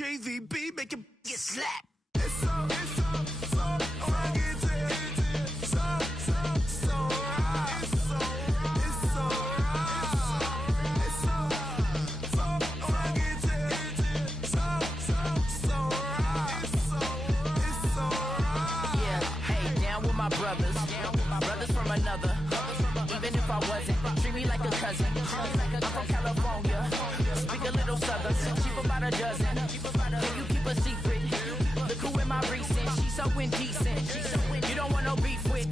JVB, make it get slapped. Brothers from another. Even if I wasn't, treat me like a cousin. I'm from California, speak a little southern. Cheap about a dozen. Can you keep a secret? Look who in my recent. She's so indecent. You don't want no beef with.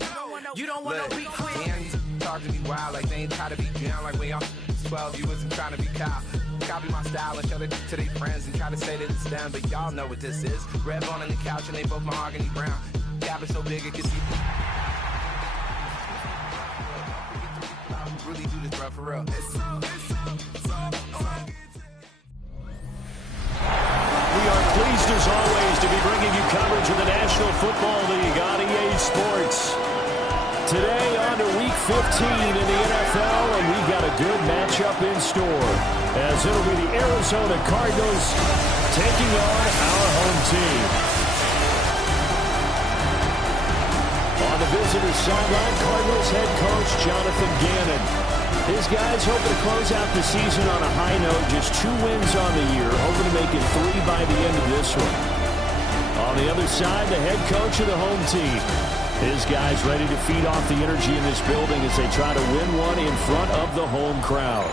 You don't want no beef with. Damn, talk to me wild like they ain't try to be drowned like we all 12. You wasn't trying to be Kyle. Copy my style and show it to their friends and try to say that it's them, but y'all know what this is. Red bone on the couch and they both mahogany brown. Gap is so big it can see. Really do this, bro, for real. We are pleased as always to be bringing you coverage of the National Football League on EA Sports. Today on to Week 15 in the NFL, and we've got a good matchup in store, as it'll be the Arizona Cardinals taking on our home team. On the visitor's sideline, Cardinals head coach Jonathan Gannon. His guys hoping to close out the season on a high note, just 2 wins on the year, hoping to make it 3 by the end of this one. On the other side, the head coach of the home team. His guys ready to feed off the energy in this building as they try to win one in front of the home crowd.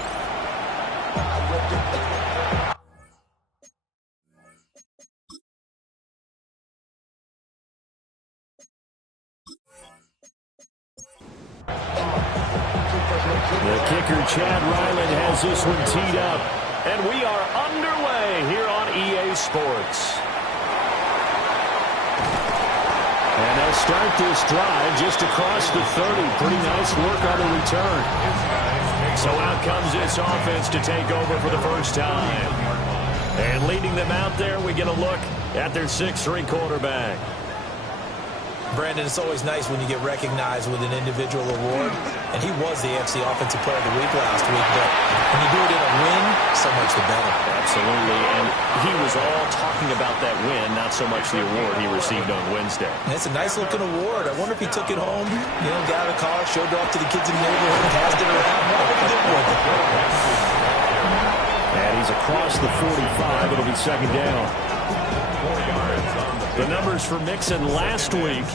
The kicker, Chad Ryland, has this one teed up. And we are underway here on EA Sports. And they'll start this drive just across the 30. Pretty nice work on the return. So out comes this offense to take over for the first time. And leading them out there, we get a look at their 6'3" quarterback. Brandon, it's always nice when you get recognized with an individual award, and he was the AFC Offensive Player of the Week last week, but when you do it in a win, so much the better. Absolutely, and he was all talking about that win, not so much the award he received on Wednesday. And it's a nice-looking award. I wonder if he took it home, got out of the car, showed it off to the kids in the neighborhood, passed it around. What did he do with it? And he's across the 45. It'll be second down. The numbers for Mixon last week,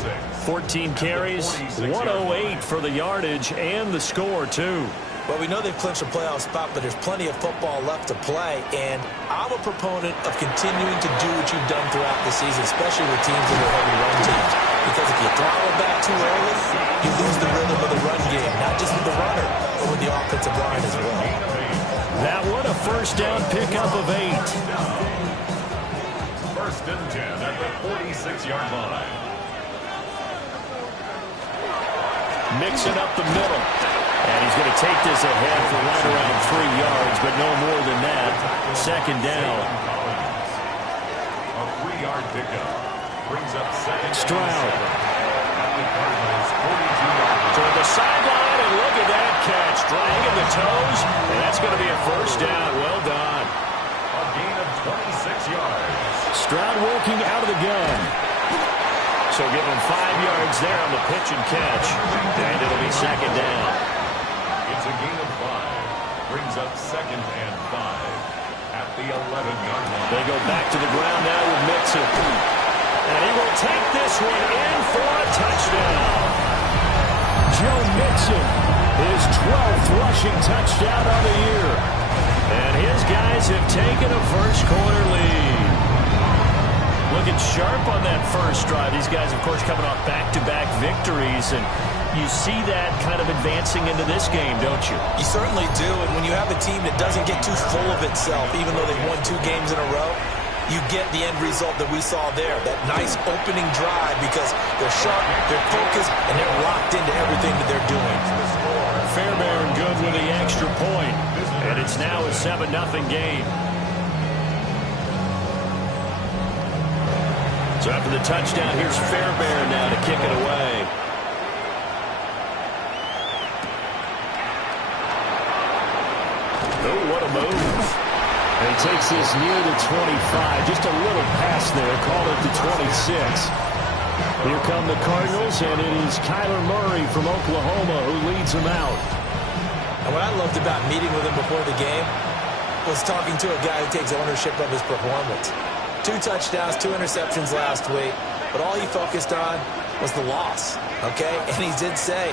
14 carries, 108 for the yardage, and the score, too. Well, we know they've clinched a playoff spot, but there's plenty of football left to play, and I'm a proponent of continuing to do what you've done throughout the season, especially with teams that are heavy run teams, because if you throttle back too early, you lose the rhythm of the run game, not just with the runner, but with the offensive line as well. That one a first down pickup of 8. First and 10 at the 46-yard line. Mixing up the middle. And he's going to take this ahead for right around 3 yards, but no more than that. Second down. A 3-yard pickup brings up second. Stroud. At the Cardinals' 42-yard line. Toward the sideline, and look at that catch. Dragging the toes, and that's going to be a first down. Well done. A gain of 26 yards. Stroud working out of the gun. So give him 5 yards there on the pitch and catch. And it'll be second down. It's a gain of 5. Brings up second and 5 at the 11-yard line. They go back to the ground now with Mixon. And he will take this one in for a touchdown. Joe Mixon, his 12th rushing touchdown of the year. And his guys have taken a first-quarter lead. Looking sharp on that first drive. These guys, of course, coming off back-to-back victories, and you see that kind of advancing into this game, don't you? You certainly do, and when you have a team that doesn't get too full of itself, even though they've won 2 games in a row, you get the end result that we saw there, that nice opening drive, because they're sharp, they're focused, and they're locked into everything that they're doing. Fairbairn good with the extra point, and it's now a 7-0 game. So after the touchdown, here's Fairbairn now to kick it away. Oh, what a move. And he takes this near the 25. Just a little pass there. Call it the 26. Here come the Cardinals, and it is Kyler Murray from Oklahoma who leads them out. And what I loved about meeting with him before the game was talking to a guy who takes ownership of his performance. 2 touchdowns, 2 interceptions last week, but all he focused on was the loss, okay? And he did say,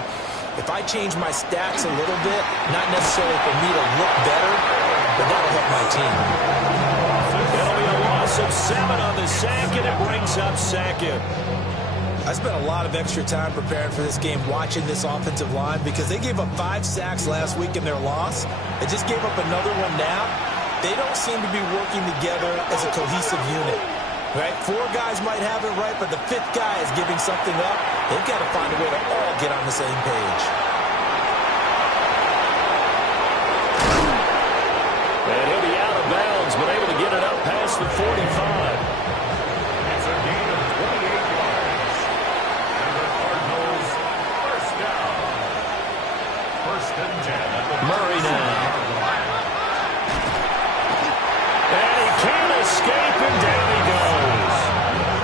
if I change my stats a little bit, not necessarily for me to look better, but that'll help my team. It'll be a loss of 7 on the sack, and it brings up second. I spent a lot of extra time preparing for this game watching this offensive line because they gave up 5 sacks last week in their loss. They just gave up another one now. They don't seem to be working together as a cohesive unit. Right? 4 guys might have it right, but the 5th guy is giving something up. They've got to find a way to all get on the same page. And he'll be out of bounds, but able to get it up past the 45. It's a gain of 28 yards. And the Cardinals, first down. First and 10 at the Murray now. And he can't escape, and down he goes.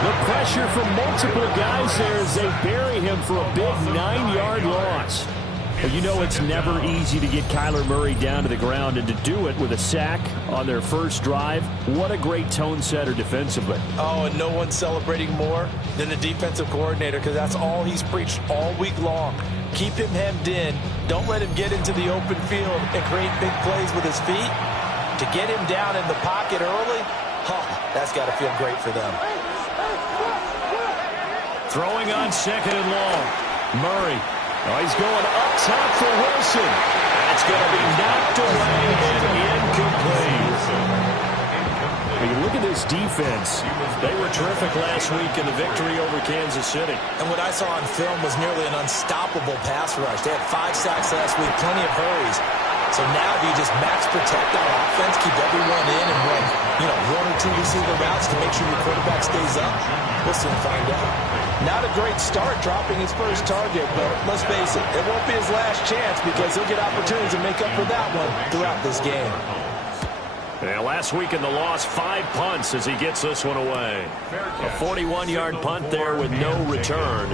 The pressure from multiple guys there as they bury him for a big 9-yard loss. Well, you know it's never easy to get Kyler Murray down to the ground, and to do it with a sack on their first drive, what a great tone setter defensively. Oh, and no one's celebrating more than the defensive coordinator because that's all he's preached all week long. Keep him hemmed in. Don't let him get into the open field and create big plays with his feet. To get him down in the pocket early, that's got to feel great for them. Throwing on second and long. Murray. Oh, he's going up top for Wilson. That's going to be knocked away and incomplete. When you look at this defense, they were terrific last week in the victory over Kansas City. And what I saw on film was nearly an unstoppable pass rush. They had 5 sacks last week, plenty of hurries. So now do you just max protect on offense, keep everyone in, and run, 1 or 2 receiver routes to make sure your quarterback stays up? We'll soon find out. Not a great start dropping his first target, but let's face it, it won't be his last chance because he'll get opportunities to make up for that one throughout this game. Yeah, last week in the loss, 5 punts as he gets this one away. A 41-yard punt there with no return.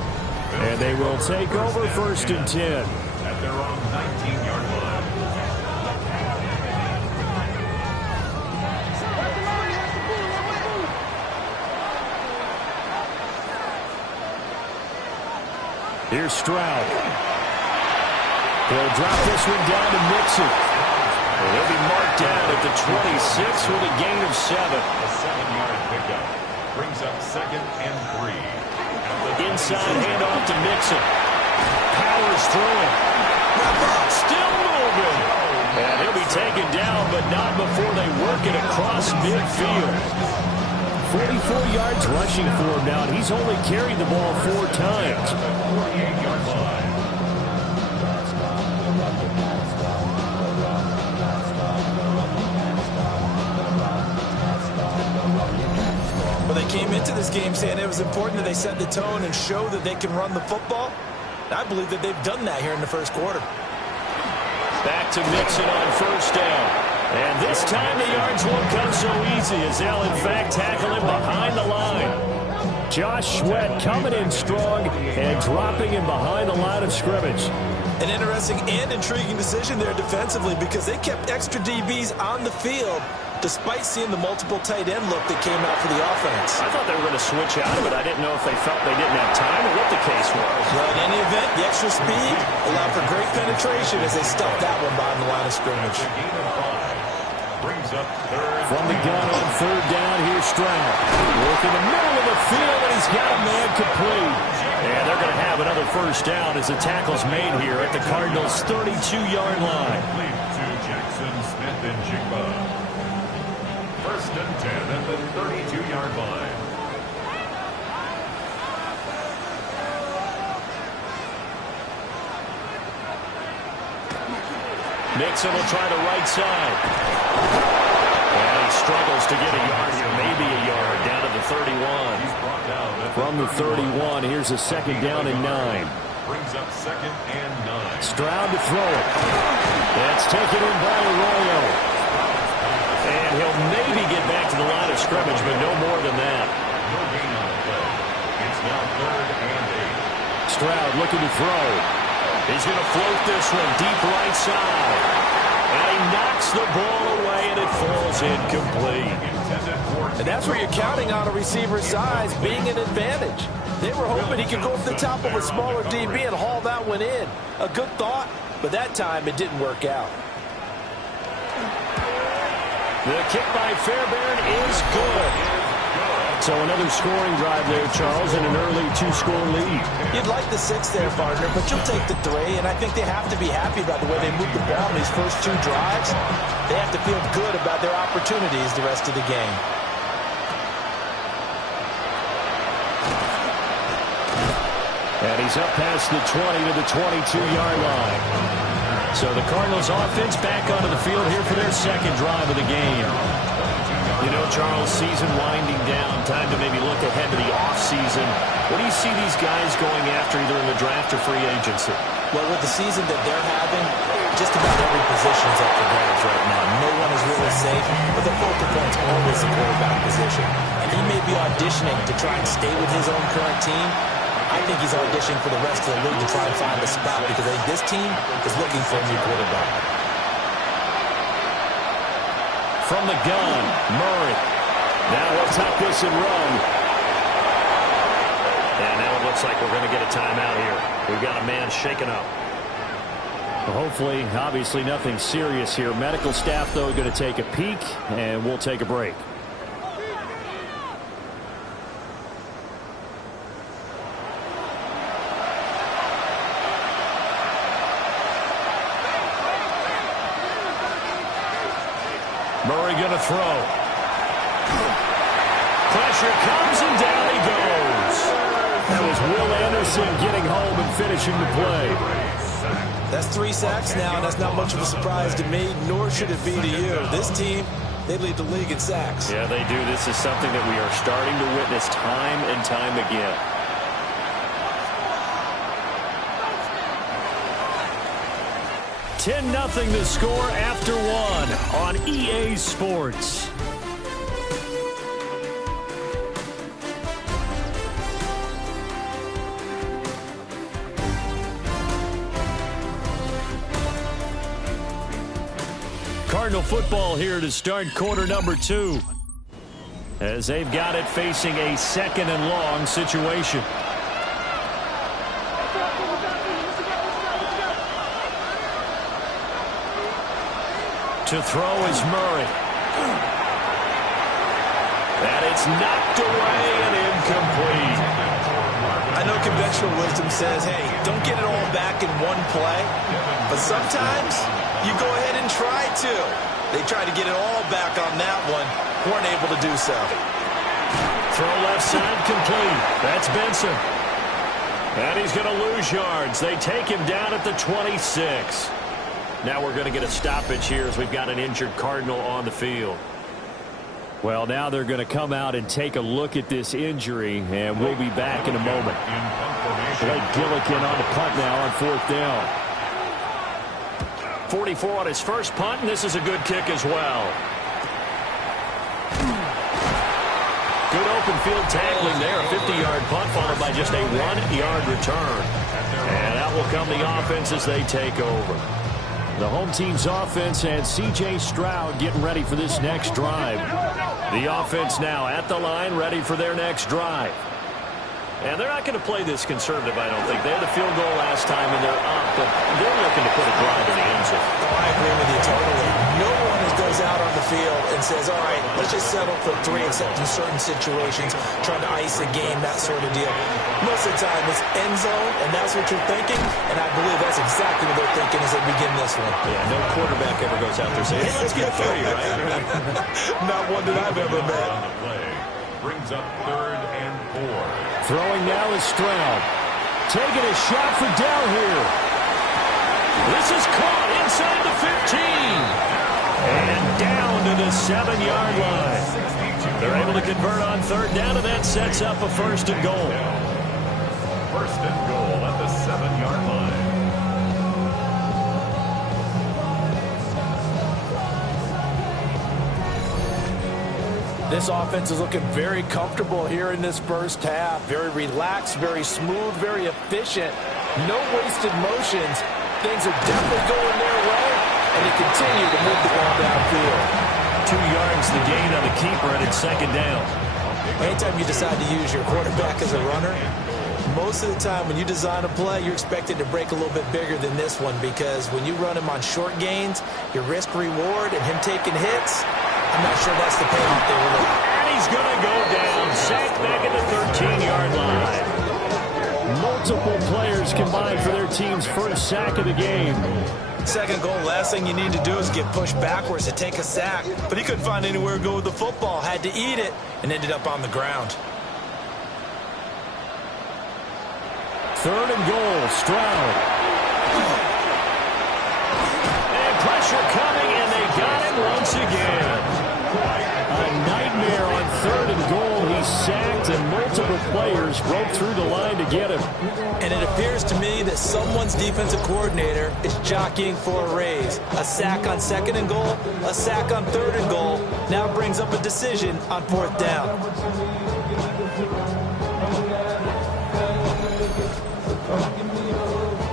And they will take over first and 10. At their own 19-yard line. Here's Stroud. They'll drop this one down to Mixon. And he'll be marked down at the 26 with a gain of 7. A 7-yard pickup brings up second and 3. Inside handoff to Mixon. Powers through it. Still moving. And he'll be taken down, but not before they work it across midfield. 44 yards rushing for him now, and he's only carried the ball 4 times. 48-yard line. Well, they came into this game saying it was important that they set the tone and show that they can run the football. I believe that they've done that here in the first quarter. Back to Mixon on first down. And this time the yards won't come so easy as they'll, in fact, tackle him behind the line. Josh Sweat coming in strong and dropping him behind the line of scrimmage. An interesting and intriguing decision there defensively because they kept extra DBs on the field despite seeing the multiple tight end look that came out for the offense. I thought they were going to switch out of it. I didn't know if they felt they didn't have time or what the case was. Well, in any event, the extra speed allowed for great penetration as they stuffed that one behind the line of scrimmage. Brings up third. From the gun on third down, here's Stroud. Work in the middle of the field, and he's got a man complete. And they're going to have another first down as the tackle's made here at the Cardinals' 32-yard line. Complete to Jackson Smith and Jigba. First and 10 at the 32-yard line. Mixon will try the right side. And he struggles to get a yard here, maybe a yard, down to the 31. He's brought down From the 31, here's a second down and 9. Brings up second and 9. Stroud to throw it. That's taken in by Arroyo. And he'll make back to the line of scrimmage, but no more than that. No gain on the play. It's now 3rd and 8. Stroud looking to throw. He's going to float this one deep right side. And he knocks the ball away, and it falls incomplete. And that's where you're counting on a receiver's size being an advantage. They were hoping he could go over the top of a smaller DB and haul that one in. A good thought, but that time it didn't work out. The kick by Fairbairn is good. So another scoring drive there, Charles, and an early 2-score lead. You'd like the 6 there, partner, but you'll take the 3, and I think they have to be happy about the way they moved the ball in these first 2 drives. They have to feel good about their opportunities the rest of the game. And he's up past the 20 to the 22-yard line. So the Cardinals offense back onto the field here for their second drive of the game. You know, Charles, season winding down, time to maybe look ahead to the offseason. What do you see these guys going after either in the draft or free agency? Well, with the season that they're having, just about every position is up for grabs right now. No one is really safe, but the focal point's always the quarterback position. And he may be auditioning to try and stay with his own current team. I think he's auditioning for the rest of the league to try and find a spot because I think this team is looking for a new quarterback. From the gun, Murray. Now we'll tuck this and run. And now it looks like we're going to get a timeout here. We've got a man shaken up. Well, hopefully, obviously nothing serious here. Medical staff, though, going to take a peek, and we'll take a break. Murray going to throw. Pressure comes and down he goes. That was Will Anderson getting home and finishing the play. That's 3 sacks now, and that's not much of a surprise to me, nor should it be to you. This team, they lead the league in sacks. Yeah, they do. This is something that we are starting to witness time and time again. $10-0 the score after 1 on EA Sports. Cardinal football here to start quarter number 2. As they've got it facing a 2nd and long situation. To throw is Murray. And it's knocked away and incomplete. I know conventional wisdom says, hey, don't get it all back in one play. But sometimes you go ahead and try to. They tried to get it all back on that one. Weren't able to do so. Throw left side complete. That's Benson. And he's going to lose yards. They take him down at the 26. Now we're going to get a stoppage here as we've got an injured Cardinal on the field. Well, now they're going to come out and take a look at this injury, and we'll be back in a moment. Blake Gillikin on the punt now on 4th down. 44 on his first punt, and this is a good kick as well. Good open field tackling there. A 50-yard punt followed by just a 1-yard return. And that will come the offense as they take over. The home team's offense and C.J. Stroud getting ready for this next drive. The offense now at the line, ready for their next drive. And they're not going to play this conservative, I don't think. They had a field goal last time, and they're up, but they're looking to put a drive in the end zone. Oh, I agree with you totally. No one goes out on the field and says, all right, let's just settle for 3, except in certain situations, trying to ice a game, that sort of deal. Most of the time, it's end zone, and that's what you're thinking, and I believe that's exactly what they're thinking as they begin this one. Yeah, no quarterback ever goes out there saying, hey, let's get 3, right? Not one that I've ever met. Brings up 3rd and 4. Throwing now is Stroud. Taking a shot for Dell here. This is caught inside the 15. And down to the 7-yard line. They're able to convert on 3rd down, and that sets up a 1st and goal. 1st and goal at the 7-yard line. This offense is looking very comfortable here in this first half. Very relaxed, very smooth, very efficient. No wasted motions. Things are definitely going their way, and they continue to move the ball downfield. 2 yards the gain on the keeper, and it's second down. Anytime you decide to use your quarterback as a runner, most of the time when you design a play, you're expected to break a little bit bigger than this one, because when you run him on short gains, your risk-reward and him taking hits, I'm not sure that's the payoff they were looking. And he's going to go down, sacked back at the 13-yard line. Multiple players combined for their team's first sack of the game. Second goal, last thing you need to do is get pushed backwards to take a sack. But he couldn't find anywhere to go with the football, had to eat it, and ended up on the ground. Third and goal, Stroud. And pressure coming, and they got him once again. A nightmare on third and goal. He's sacked, and multiple players broke through the line to get him. And it appears to me that someone's defensive coordinator is jockeying for a raise. A sack on second and goal, a sack on third and goal, now brings up a decision on fourth down.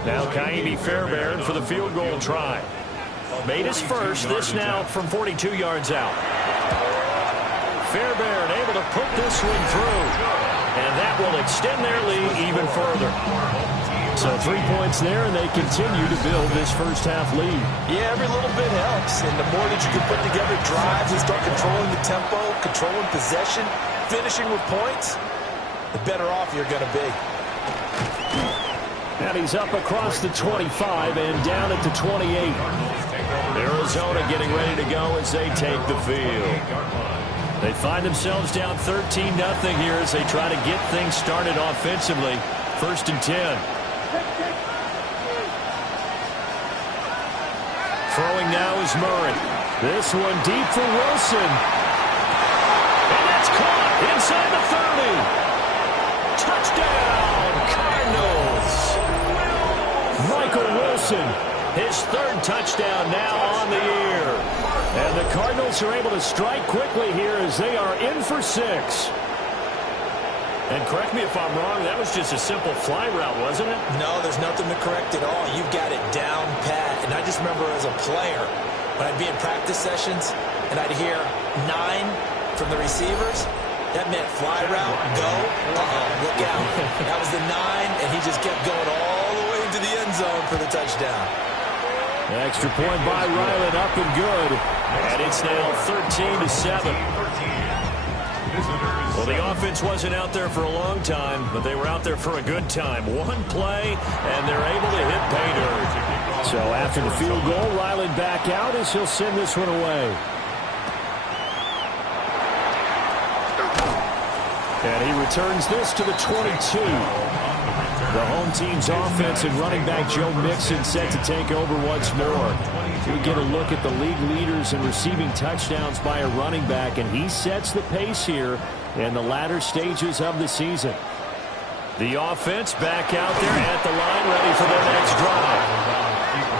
Now Ka'imi Fairbairn for the field goal try. Made his first, this now from 42 yards out. Fairbairn able to put this one through. And that will extend their lead even further. So 3 points there, and they continue to build this first half lead. Yeah, every little bit helps. And the more that you can put together drives and start controlling the tempo, controlling possession, finishing with points, the better off you're going to be. And he's up across the 25 and down at the 28. Arizona getting ready to go as they take the field. They find themselves down 13-0 here as they try to get things started offensively. First and 10. Throwing now is Murray. This one deep for Wilson. And that's caught inside the 30. Touchdown, Cardinals. Michael Wilson, his third touchdown now on the year. And the Cardinals are able to strike quickly here as they are in for 6. And correct me if I'm wrong, that was just a simple fly route, wasn't it? No, there's nothing to correct at all. You've got it down pat. And I just remember as a player, when I'd be in practice sessions and I'd hear 9 from the receivers, that meant fly route, go, look out. That was the 9, and he just kept going all the way into the end zone for the touchdown. Extra point by Ryland, up and good. And it's now 13-7. Well, the offense wasn't out there for a long time, but they were out there for a good time. One play, and they're able to hit pay dirt. So after the field goal, Ryland back out as he'll send this one away. And he returns this to the 22. The home team's offense and running back Joe Mixon set to take over once more. We get a look at the league leaders in receiving touchdowns by a running back, and he sets the pace here in the latter stages of the season. The offense back out there at the line, ready for their next drive.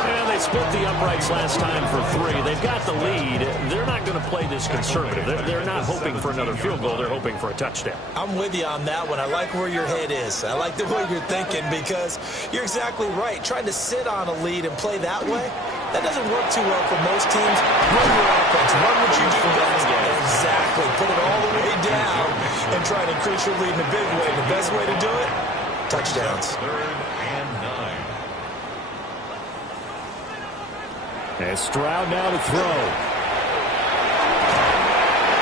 And they split the uprights last time for 3. They've got the lead. They're not going to play this conservative. They're not hoping for another field goal. They're hoping for a touchdown. I'm with you on that one. I like where your head is. I like the way you're thinking, because you're exactly right. Trying to sit on a lead and play that way, that doesn't work too well for most teams. Run your offense. Run what you do best. Exactly. Put it all the way down and try to increase your lead in a big way. The best way to do it, touchdowns. Third and 9. And Stroud now to throw.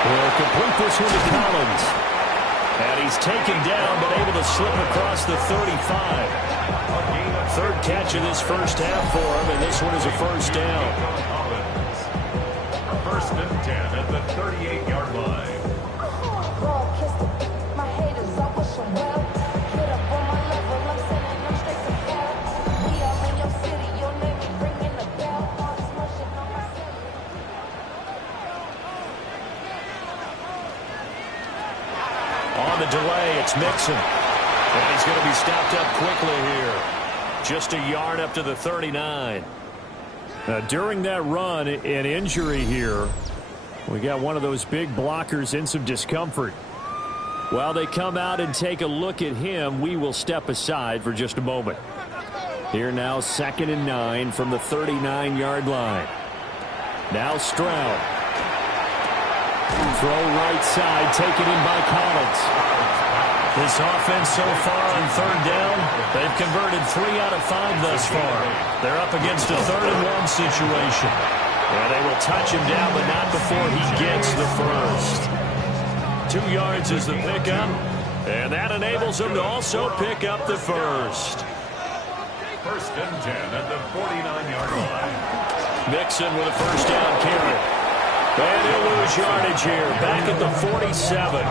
Will complete this one to Collins. And he's taken down, but able to slip across the 35. Third catch of this first half for him, and this one is a first down. First and 10 at the 38-yard line. On the delay, it's Mixon. And he's going to be stopped up quickly here. Just a yard up to the 39. During that run, an injury here We got one of those big blockers in some discomfort. While they come out and take a look at him, we will step aside for just a moment. Here now, 2nd and 9 from the 39-yard line. Now Stroud. Throw right side, taken in by Collins. This offense so far on 3rd down, they've converted 3 out of 5 thus far. They're up against a 3rd and 1 situation. And they will touch him down, but not before he gets the first. 2 yards is the pickup, and that enables them to also pick up the first. 1st and 10 at the 49-yard line. Mixon with a first down carry. And he'll lose yardage here, back at the 47.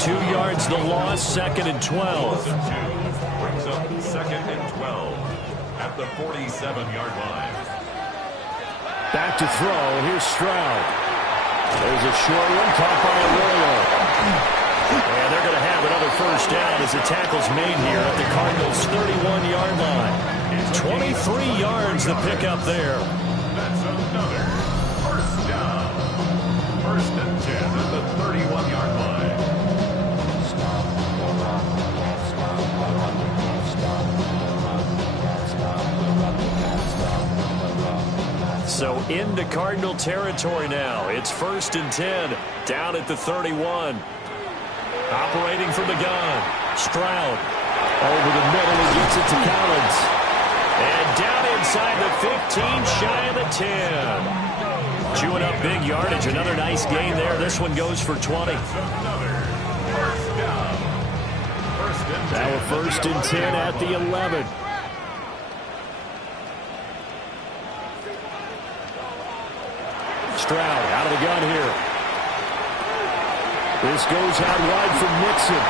2 yards the loss, 2nd and 12. Brings up 2nd and 12 at the 47-yard line. Back to throw, here's Stroud. There's a short one, caught by Arroyo. And they're going to have another first down as the tackle's made here at the Cardinals' 31-yard line. 23 yards to pick up there. That's another first down. 1st and 10 at the 31-yard line. So into Cardinal territory now. It's 1st and 10 down at the 31. Operating from the gun. Stroud over the middle and gets it to Collins. And down inside the 15, shy of the 10. Chewing up big yardage. Another nice gain there. This one goes for 20. Now a 1st and 10 at the 11. Stroud out of the gun here. This goes out wide from Mixon.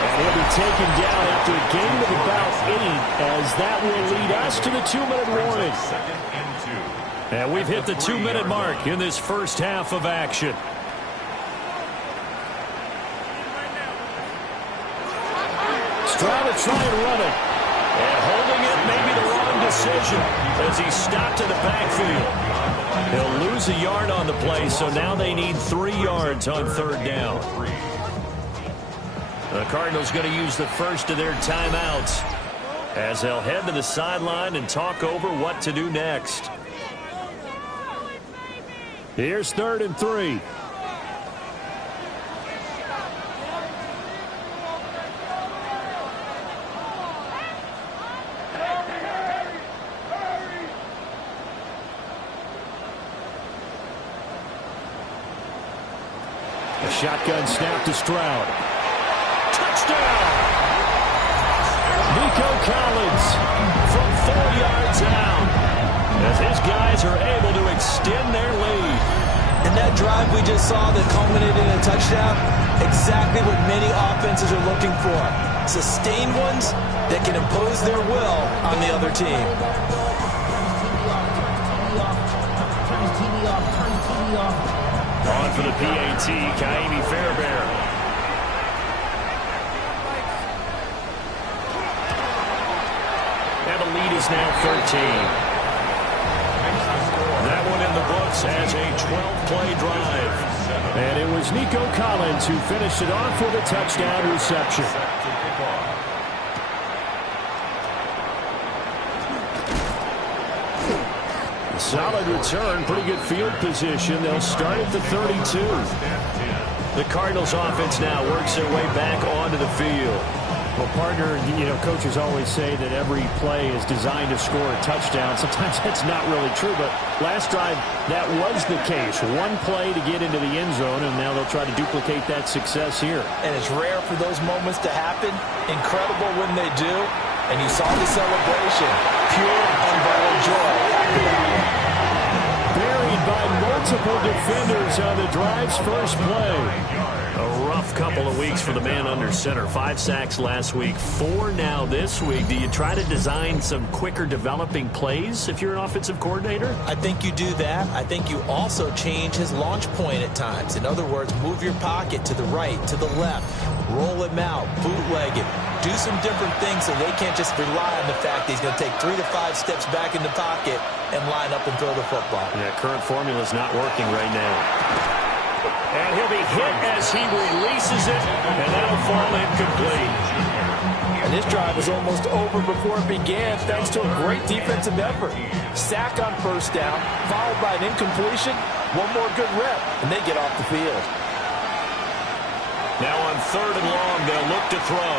And he'll be taken down after a gain of about 8, as that will lead us to the 2-minute warning. And we've hit the 2-minute mark in this first half of action. Stroud will try and run it. And holding it may be the wrong decision as he's stopped in the backfield. He'll lose a yard on the play, so now they need 3 yards on 3rd down. The Cardinals going to use the first of their timeouts as they'll head to the sideline and talk over what to do next. Here's 3rd and 3. Shotgun snap to Stroud. Touchdown! Nico Collins from 4 yards out as his guys are able to extend their lead. And that drive we just saw that culminated in a touchdown, exactly what many offenses are looking for. Sustained ones that can impose their will on the other team. On for the PAT, Ka'imi Fairbairn. And the lead is now 13. That one in the books as a 12-play drive. And it was Nico Collins who finished it off with a touchdown reception. Solid return, pretty good field position. They'll start at the 32. The Cardinals offense now works their way back onto the field. Well, partner, coaches always say that every play is designed to score a touchdown. Sometimes that's not really true, but last drive, that was the case. One play to get into the end zone, and now they'll try to duplicate that success here. And it's rare for those moments to happen. Incredible when they do. And you saw the celebration. Pure, unbridled joy. Buried by multiple defenders on the drive's first play. A rough couple of weeks for the man under center. 5 sacks last week, 4 now this week. Do you try to design some quicker developing plays if you're an offensive coordinator? I think you do that. I think you also change his launch point at times. In other words, move your pocket to the right, to the left, roll him out, bootleg it, do some different things so they can't just rely on the fact that he's going to take 3 to 5 steps back in the pocket and line up and throw the football. Yeah, current formula is not working right now. And he'll be hit as he releases it, and that'll fall incomplete. And this drive was almost over before it began thanks to a great defensive effort. Sack on first down, followed by an incompletion, one more good rep, and they get off the field. Now on 3rd and long, they'll look to throw.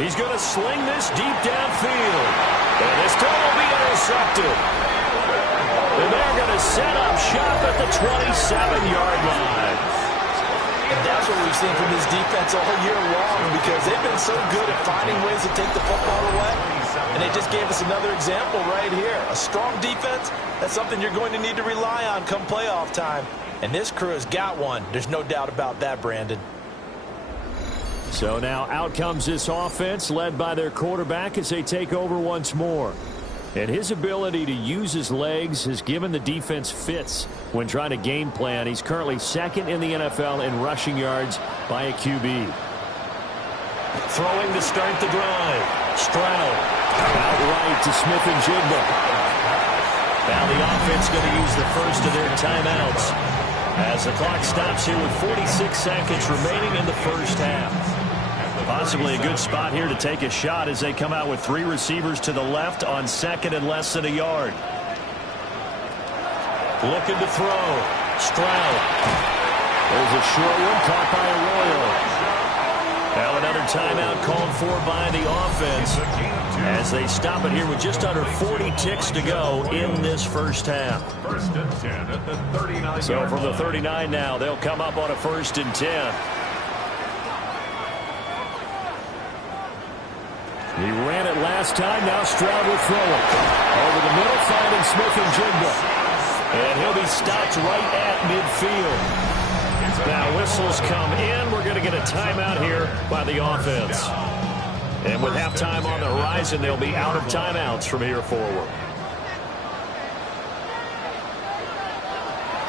He's going to sling this deep downfield. And this time will be intercepted. And they're going to set up shop at the 27-yard line. And that's what we've seen from this defense all year long because they've been so good at finding ways to take the football away. And they just gave us another example right here. A strong defense, that's something you're going to need to rely on come playoff time. And this crew has got one. There's no doubt about that, Brandon. So now out comes this offense led by their quarterback as they take over once more. And his ability to use his legs has given the defense fits when trying to game plan. He's currently 2nd in the NFL in rushing yards by a QB. Throwing to start the drive. Stroud out right to Smith-Njigba. Now the offense going to use the first of their timeouts as the clock stops here with 46 seconds remaining in the first half. Possibly a good spot here to take a shot as they come out with 3 receivers to the left on 2nd and less than a yard. Looking to throw. Stroud. There's a short one caught by Arroyo. Now another timeout called for by the offense as they stop it here with just under 40 ticks to go in this first half. 1st and 10 at the 39. So from the 39 now, they'll come up on a 1st and 10. He ran it last time. Now Stroud will throw it. Over the middle, finding Smith-Njigba. And he'll be stopped right at midfield. Now whistles come in. We're going to get a timeout here by the offense. And with halftime on the horizon, they'll be out of timeouts from here forward.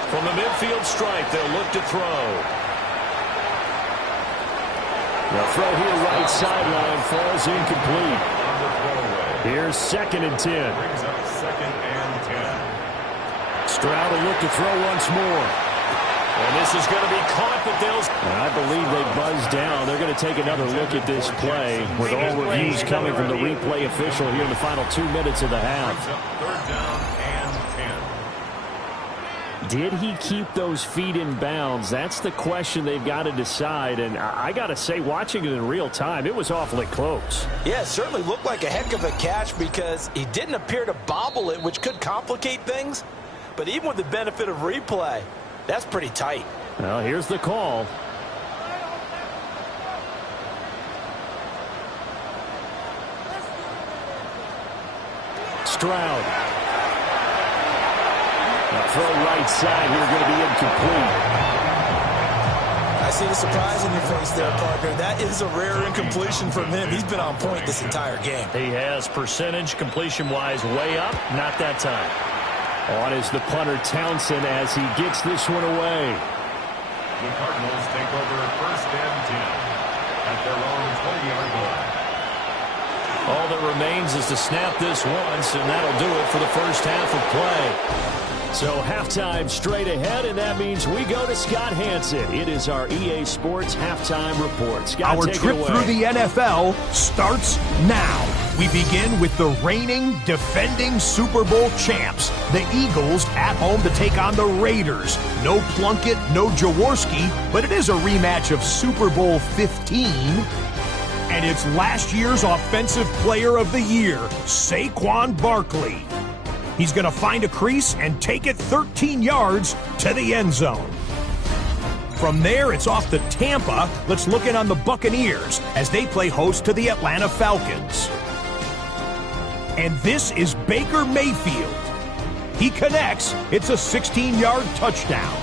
From the midfield stripe, they'll look to throw. The throw here right sideline falls incomplete. Here's 2nd and 10. Brings up 2nd and 10. Stroud will look to throw once more. And this is going to be caught, but I believe they buzzed down. They're going to take another look at this play with all reviews coming from the replay official here in the final 2 minutes of the half. 3rd down and 10. Did he keep those feet in bounds? That's the question they've got to decide. And I got to say, watching it in real time, it was awfully close. Yeah, it certainly looked like a heck of a catch because he didn't appear to bobble it, which could complicate things. But even with the benefit of replay, that's pretty tight. Well, here's the call. Stroud. The throw right side here going to be incomplete. I see the surprise in your face there, partner. That is a rare incompletion from him. He's been on point this entire game. He has percentage completion-wise way up. Not that time. On is the punter Townsend as he gets this one away. The Cardinals take over 1st and 10 at their own 20-yard line. All that remains is to snap this once, and that'll do it for the first half of play. So halftime straight ahead, and that means we go to Scott Hanson. It is our EA Sports Halftime Report. Scott, our trip through the NFL starts now. We begin with the reigning, defending Super Bowl champs, the Eagles, at home to take on the Raiders. No Plunkett, no Jaworski, but it is a rematch of Super Bowl 15. And it's last year's Offensive Player of the Year, Saquon Barkley. He's going to find a crease and take it 13 yards to the end zone. From there, it's off to Tampa. Let's look in on the Buccaneers as they play host to the Atlanta Falcons. And this is Baker Mayfield. He connects. It's a 16-yard touchdown.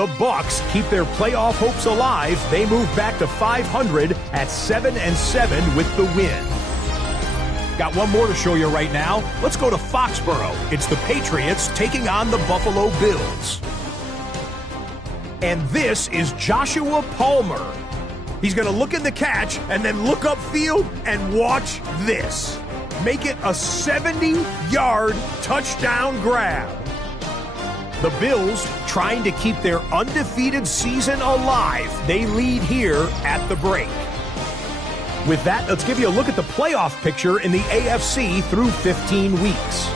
The Bucks keep their playoff hopes alive. They move back to 500 at 7-7 with the win. Got one more to show you right now. Let's go to Foxborough. It's the Patriots taking on the Buffalo Bills. And this is Joshua Palmer. He's going to look at the catch and then look upfield and watch this. Make it a 70-yard touchdown grab. The Bills trying to keep their undefeated season alive. They lead here at the break. With that, let's give you a look at the playoff picture in the AFC through 15 weeks.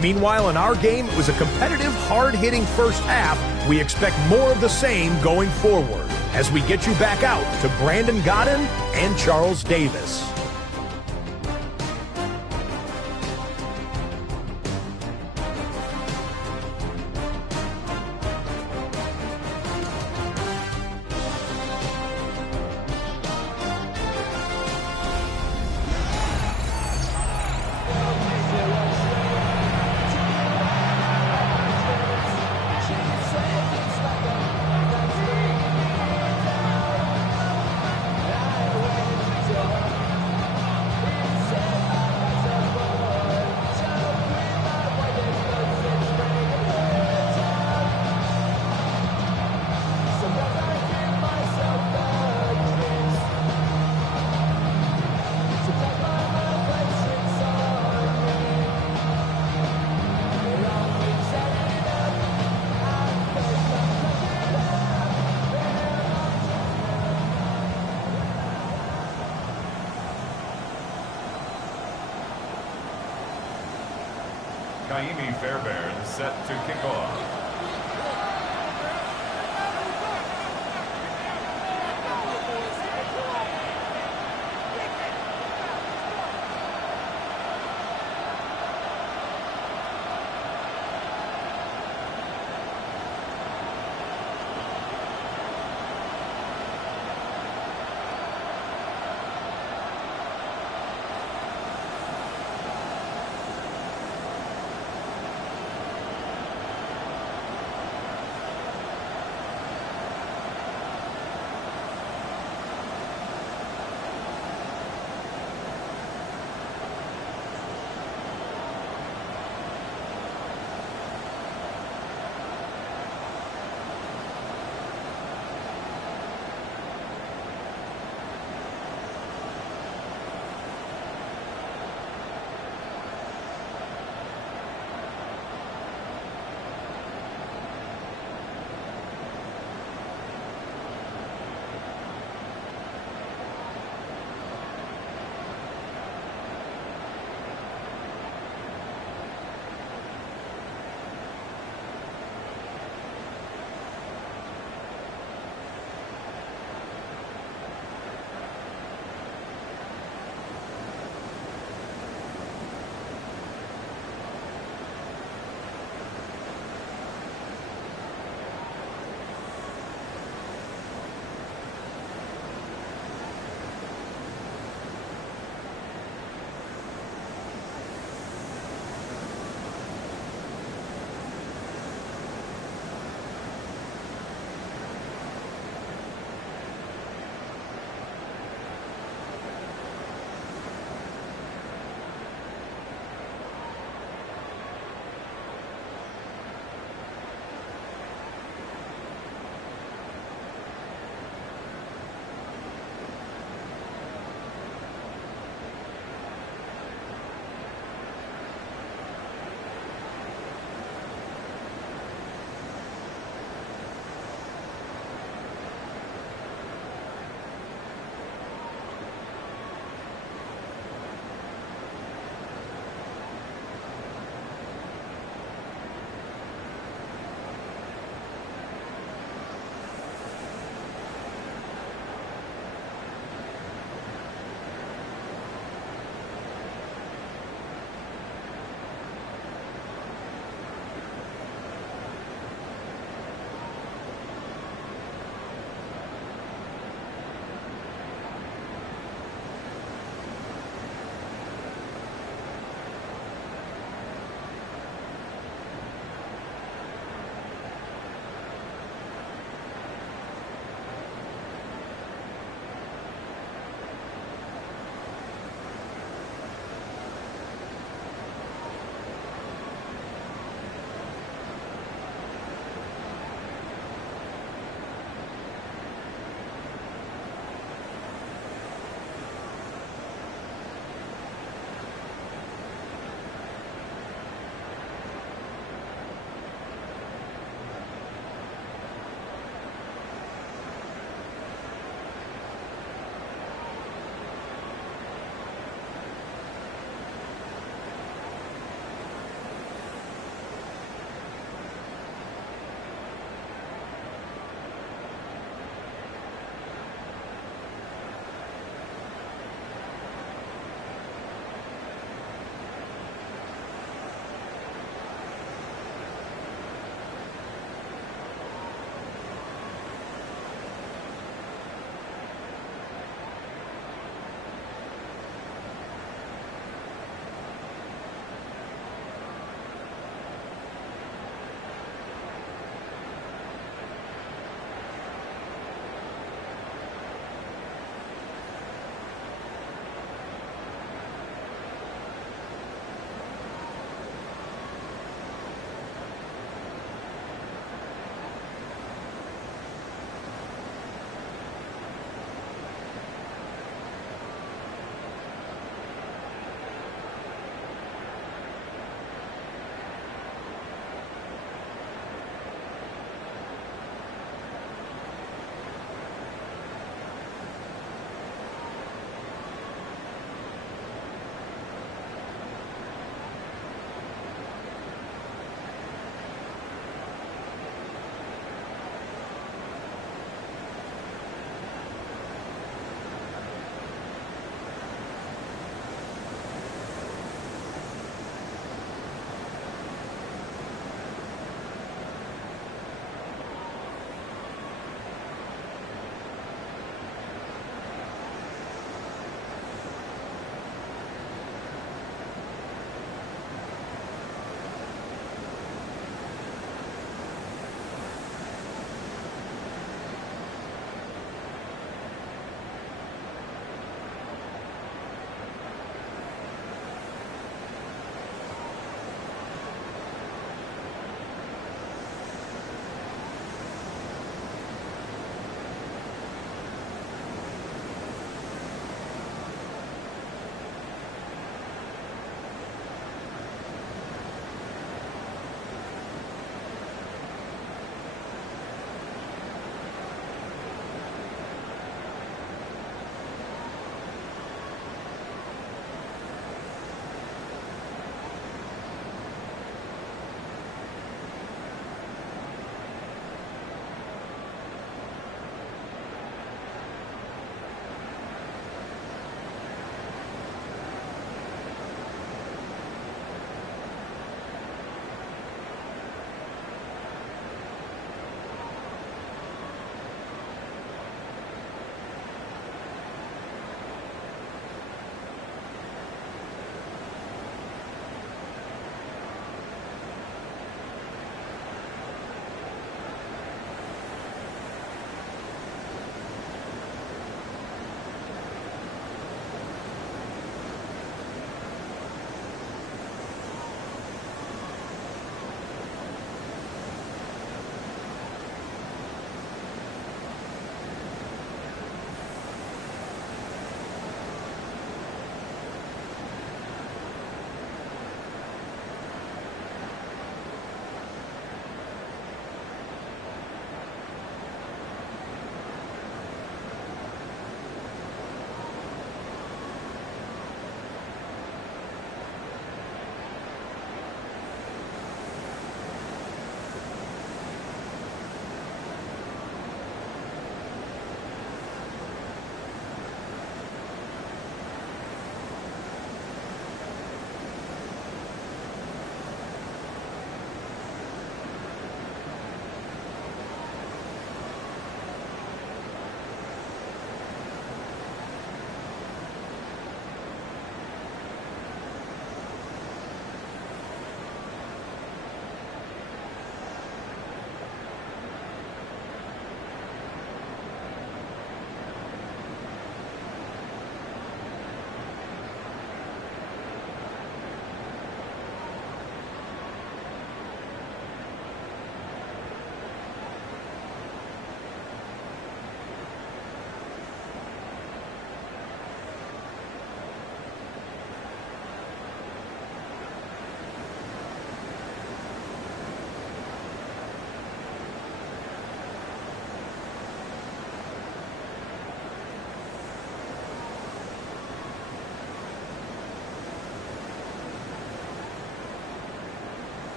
Meanwhile, in our game, it was a competitive, hard-hitting first half. We expect more of the same going forward as we get you back out to Brandon Godden and Charles Davis. Kaimi Fairbairn set to kick off.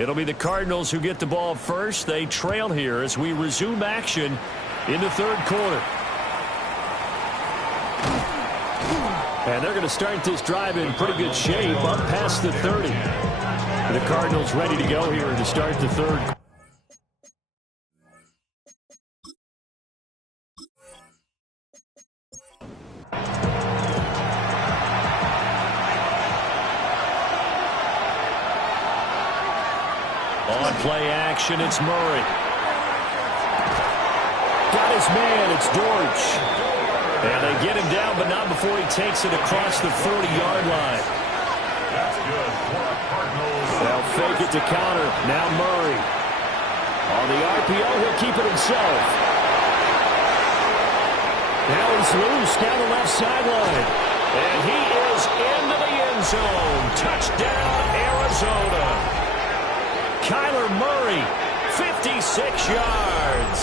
It'll be the Cardinals who get the ball first. They trail here as we resume action in the third quarter. And they're going to start this drive in pretty good shape up past the 30. The Cardinals ready to go here to start the third. On play action, it's Murray. Got his man, it's Dortch. And they get him down, but not before he takes it across the 40-yard line. That's good for Cardinals. They'll fake it to counter. Now Murray. On the RPO, he'll keep it himself. Now he's loose down the left sideline. And he is into the end zone. Touchdown, Arizona. Kyler Murray, 56 yards.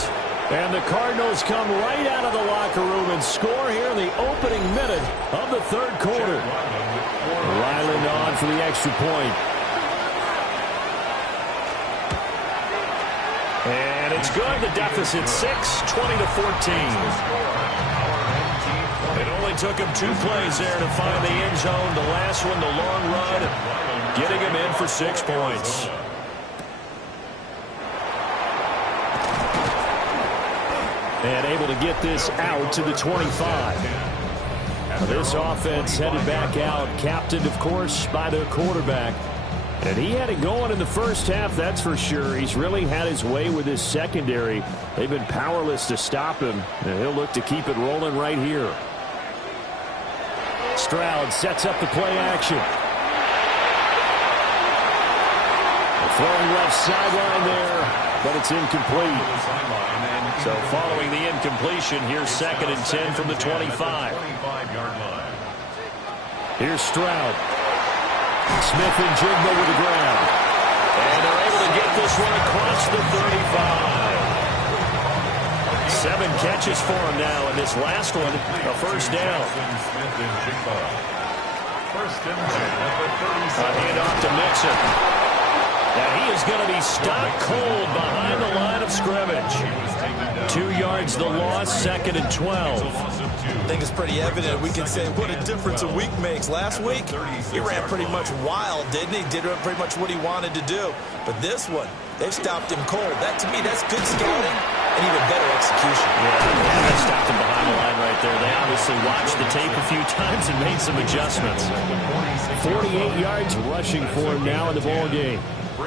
And the Cardinals come right out of the locker room and score here in the opening minute of the third quarter. Ryland on for the extra point. And it's good. The deficit 6, 20-14. It only took him 2 plays there to find the end zone. The last one, the long run, getting him in for 6 points. And able to get this out to the 25. This offense headed back out, captained, of course, by the quarterback. And he had it going in the first half, that's for sure. He's really had his way with his secondary. They've been powerless to stop him, and he'll look to keep it rolling right here. Stroud sets up the play action. Throwing left sideline there, but it's incomplete. So following the incompletion, here's 2nd and 10 from the 25. Here's Stroud. Smith and Jigba with the ground. And they're able to get this one across the 35. 7 catches for him now, and this last one, a first down. A handoff to Mixon. And he is going to be stopped cold behind the line of scrimmage. 2 yards the loss, 2nd and 12. I think it's pretty evident. We can say what a difference a week makes. Last week, he ran pretty much wild, didn't he? Did pretty much what he wanted to do. But this one, they've stopped him cold. That, to me, that's good scouting and even better execution. Yeah, they stopped him behind the line right there. They obviously watched the tape a few times and made some adjustments. 48 yards rushing for him now in the ball game.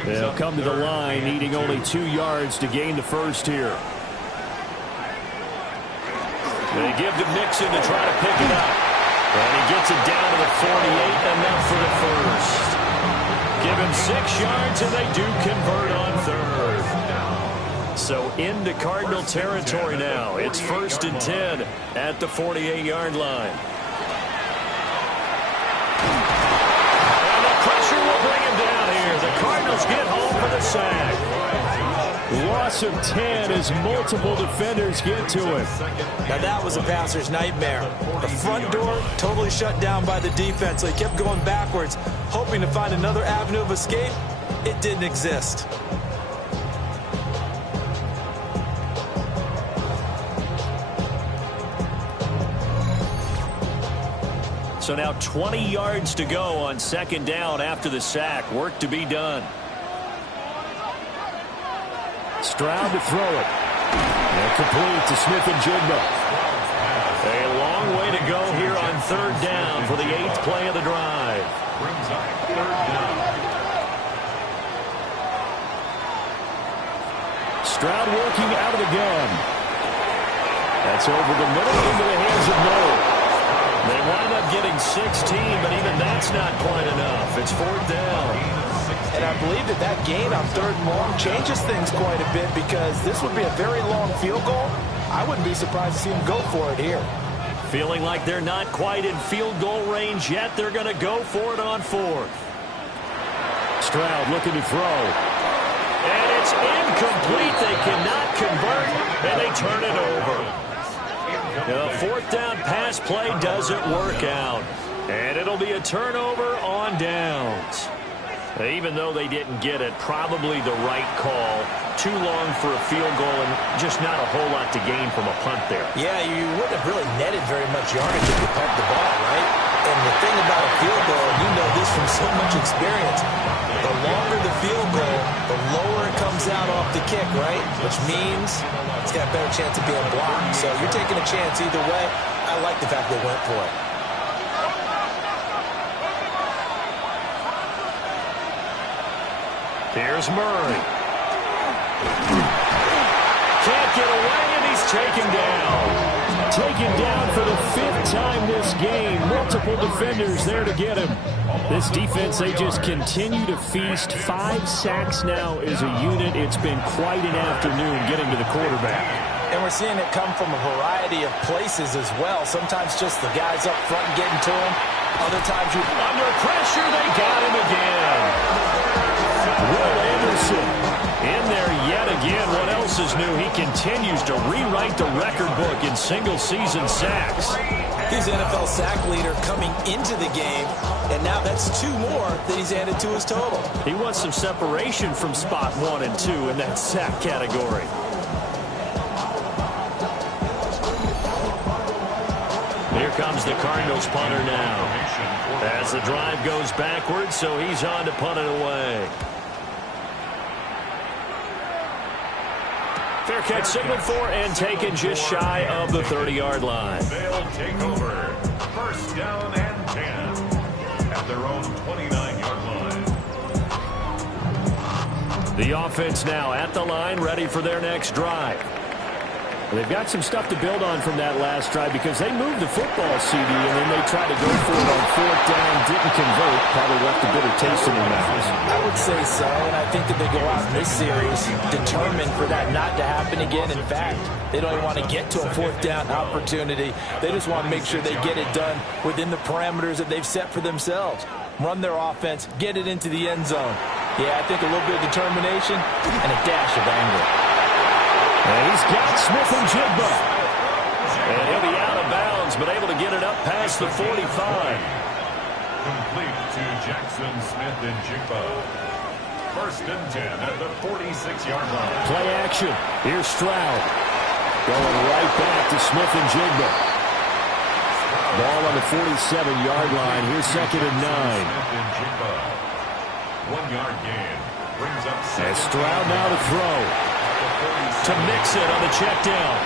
They'll come to the line, needing only 2 yards to gain the first here. They give to Mixon to try to pick it up. And he gets it down to the 48, enough for the first. Give him 6 yards, and they do convert on third. So into Cardinal territory now. It's 1st and 10 at the 48-yard line. And the pressure will bring him down here. The Cardinals get home for the sack. Loss of 10 as multiple defenders get to him. Now that was a passer's nightmare. The front door totally shut down by the defense, so he kept going backwards, hoping to find another avenue of escape. It didn't exist. So now 20 yards to go on 2nd down after the sack. Work to be done. Stroud to throw it. And complete to Smith and Jigba. A long way to go here on 3rd down for the 8th play of the drive. Stroud working out of the gun. That's over the middle into the hands of Noel. They wind up getting 16, but even that's not quite enough. It's 4th down. And I believe that gain on 3rd and long changes things quite a bit, because this would be a very long field goal. I wouldn't be surprised to see him go for it here. Feeling like they're not quite in field goal range yet. They're going to go for it on 4th. Stroud looking to throw. And it's incomplete. They cannot convert, and they turn it over. The 4th down pass play doesn't work out. And it'll be a turnover on downs. Even though they didn't get it, probably the right call. Too long for a field goal and just not a whole lot to gain from a punt there. Yeah, you wouldn't have really netted very much yardage if you pumped the ball, right? And the thing about a field goal, you know this from so much experience, the longer the field goal, the lower it comes out off the kick, right? Which means it's got a better chance of being blocked. So you're taking a chance either way. I like the fact they went for it. Here's Murray. Can't get away, and he's taken down. Taken down for the 5th time this game. Multiple defenders there to get him. This defense, they just continue to feast. 5 sacks now as a unit. It's been quite an afternoon getting to the quarterback. And we're seeing it come from a variety of places as well. Sometimes just the guys up front getting to him. Other times you under pressure, they got him again. Will Anderson in there yet again. What else is new? He continues to rewrite the record book in single-season sacks. He's NFL sack leader coming into the game, and now that's 2 more that he's added to his total. He wants some separation from spot 1 and 2 in that sack category. Here comes the Cardinals punter now. As the drive goes backwards, so he's on to punt it away. Fair catch signaled for and taken just shy of the 30-yard line. They'll take over. First down and 10 at their own 29-yard line. The offense now at the line, ready for their next drive. They've got some stuff to build on from that last drive because they moved the football, CD, and then they tried to go for it on 4th down, didn't convert, probably left a bitter taste in their mouths. I would say so, and I think that they go out in this series determined for that not to happen again. In fact, they don't even want to get to a 4th down opportunity. They just want to make sure they get it done within the parameters that they've set for themselves. Run their offense, get it into the end zone. Yeah, I think a little bit of determination and a dash of anger. And he's got Smith-Njigba. And he'll be out of bounds, but able to get it up past the 45. Complete to Jackson Smith-Njigba. First and 10 at the 46-yard line. Play action. Here's Stroud. Going right back to Smith-Njigba. Ball on the 47-yard line. Here's 2nd and 9. Smith-Njigba. 1-yard gain. Brings up and Stroud now to throw. To Mixon on the check down.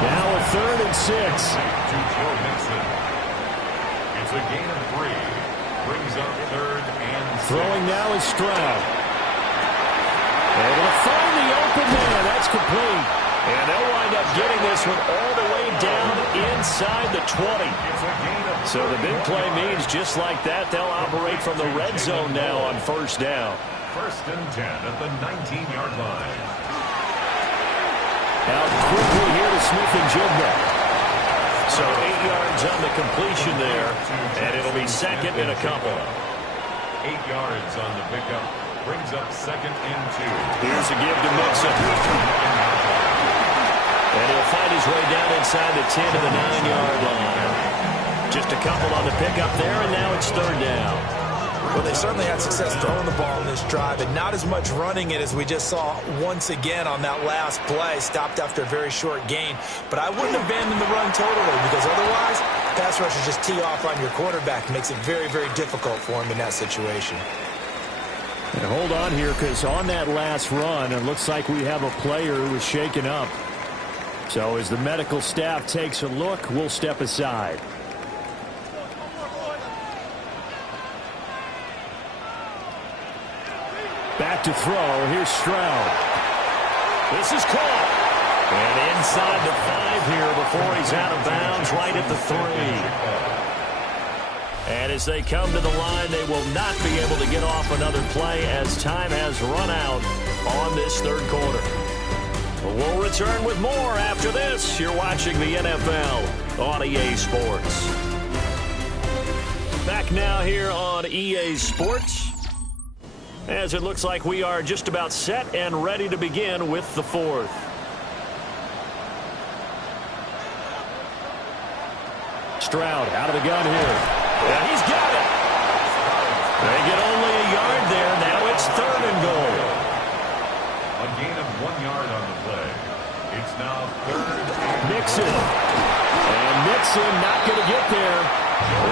Now a 3rd and 6. To Joe Mixon. It's a gain of 3. Brings up 3rd and 6. Throwing now is Stroud. Able to find the open man. That's complete. And they'll wind up getting this one all the way down inside the 20. So the big play means just like that, they'll operate from the red zone now on 1st down. First and 10 at the 19-yard line. Out quickly here to Smith-Njigba. So 8 yards on the completion there, and it'll be 2nd and a couple. 8 yards on the pickup. Brings up 2nd and 2. Here's a give to Mixon. And he'll find his way down inside the 10 to the 9-yard line. Just a couple on the pickup there, and now it's 3rd down. Well, they certainly had success throwing the ball in this drive, and not as much running it as we just saw once again on that last play. Stopped after a very short gain. But I wouldn't abandon the run totally, because otherwise, pass rushers just tee off on your quarterback. It makes it very, very difficult for him in that situation. And hold on here, because on that last run, it looks like we have a player who was shaken up. So as the medical staff takes a look, we'll step aside. Back to throw. Here's Stroud. This is caught. And inside the 5 here before he's out of bounds, right at the 3. And as they come to the line, they will not be able to get off another play as time has run out on this 3rd quarter. We'll return with more after this. You're watching the NFL on EA Sports. Back now here on EA Sports, as it looks like we are just about set and ready to begin with the 4th. Stroud out of the gun here. And he's got it. They get only a yard on the play. It's now 3rd and Mixon. And Mixon not going to get there.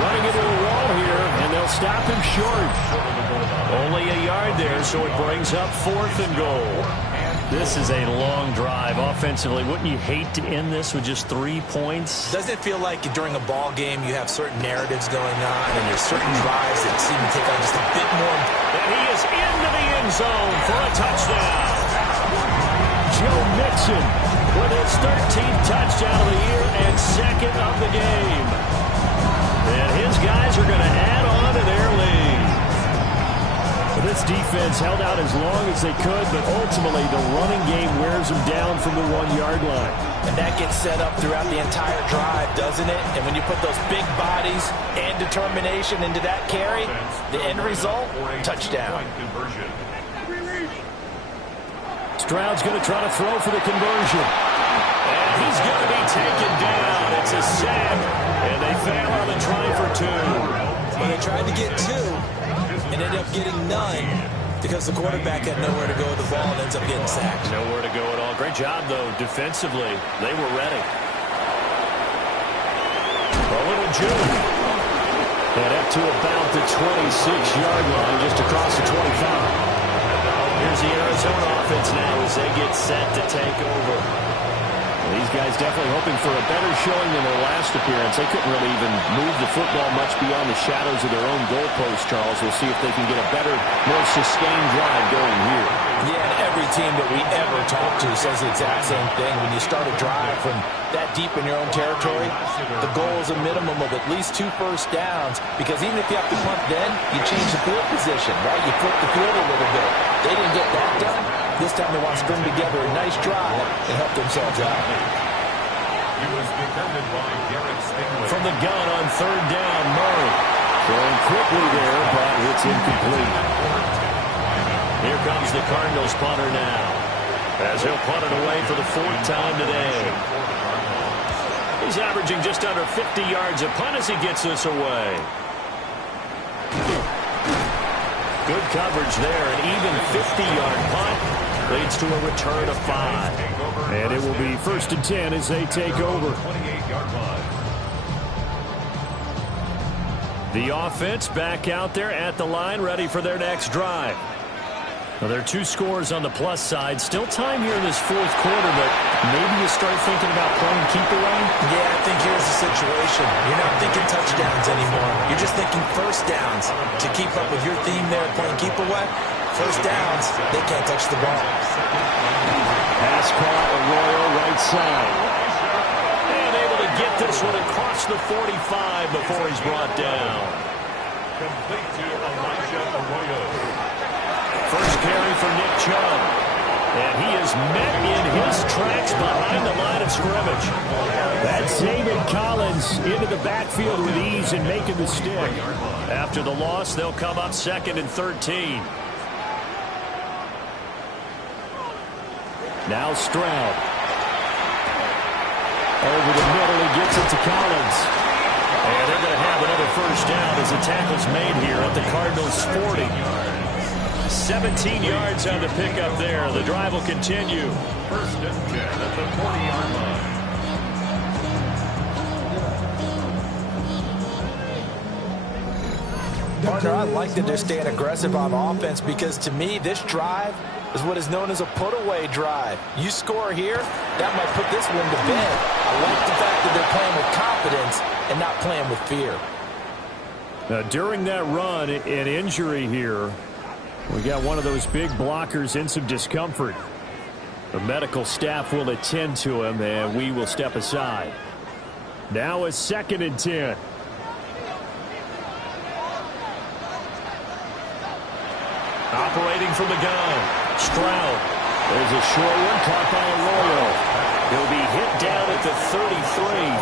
Running into the wall here, and they'll stop him short. Only a yard there, so it brings up 4th and goal. This is a long drive offensively. Wouldn't you hate to end this with just 3 points? Doesn't it feel like during a ball game you have certain narratives going on and there's certain drives that seem to take on just a bit more? And he is into the end zone for a touchdown. Joe Mixon with his 13th touchdown of the year and 2nd of the game. And his guys are going to add on to their lead. This defense held out as long as they could, but ultimately the running game wears them down from the 1-yard line. And that gets set up throughout the entire drive, doesn't it? And when you put those big bodies and determination into that carry, the end result, touchdown. Stroud's going to try to throw for the conversion. And he's going to be taken down. It's a sack, and they fail on the try for 2. Well, they tried to get 2. And ended up getting none because the quarterback had nowhere to go with the ball and ends up getting sacked. Nowhere to go at all. Great job, though, defensively. They were ready. A little June. And up to about the 26-yard line, just across the 25. Here's the Arizona offense now as they get set to take over. These guys definitely hoping for a better showing than their last appearance. They couldn't really even move the football much beyond the shadows of their own goalpost, Charles. We'll see if they can get a better, more sustained drive going here. Yeah, and every team that we ever talk to says the exact same thing. When you start a drive from that deep in your own territory, the goal is a minimum of at least 2 first downs, because even if you have to punt then, you change the field position, right? You flip the field a little bit. They didn't get that done. This time they want to string together a nice drive and help themselves out. He was defended by Garrett Stingley. From the gun on 3rd down, Murray. Throwing quickly there, but it's incomplete. Here comes the Cardinals punter now, as he'll punt it away for the 4th time today. He's averaging just under 50 yards a punt as he gets this away. Good coverage there, an even 50-yard punt leads to a return of 5. And it will be 1st and 10 as they take over. 28-yard line. The offense back out there at the line, ready for their next drive. Well, there are 2 scores on the plus side. Still time here in this 4th quarter, but maybe you start thinking about playing keep away? Yeah, I think here's the situation. You're not thinking touchdowns anymore. You're just thinking first downs. To keep up with your theme there, playing keep away, first downs, they can't touch the ball. Pass caught, Arroyo right side. And able to get this one across the 45 before he's brought down. Complete to Elijah Arroyo. First carry for Nick Chubb. And he is met in his tracks behind the line of scrimmage. That's David Collins into the backfield with ease and making the stick. After the loss, they'll come up 2nd and 13. Now Stroud. Over the middle, he gets it to Collins. And they're going to have another first down as the tackle's made here at the Cardinals' 40. 17 yards on the pickup there. The drive will continue. 1st and 10 at the 40-yard line. Partner, I like that they're staying aggressive on offense, because to me, this drive is what is known as a put-away drive. You score here, that might put this one to bed. I like the fact that they're playing with confidence and not playing with fear. Now, during that run, an injury here. We got one of those big blockers in some discomfort. The medical staff will attend to him, and we will step aside. Now a 2nd and 10. Operating from the gun. Stroud. There's a short one caught by Arroyo. He'll be hit down at the 33.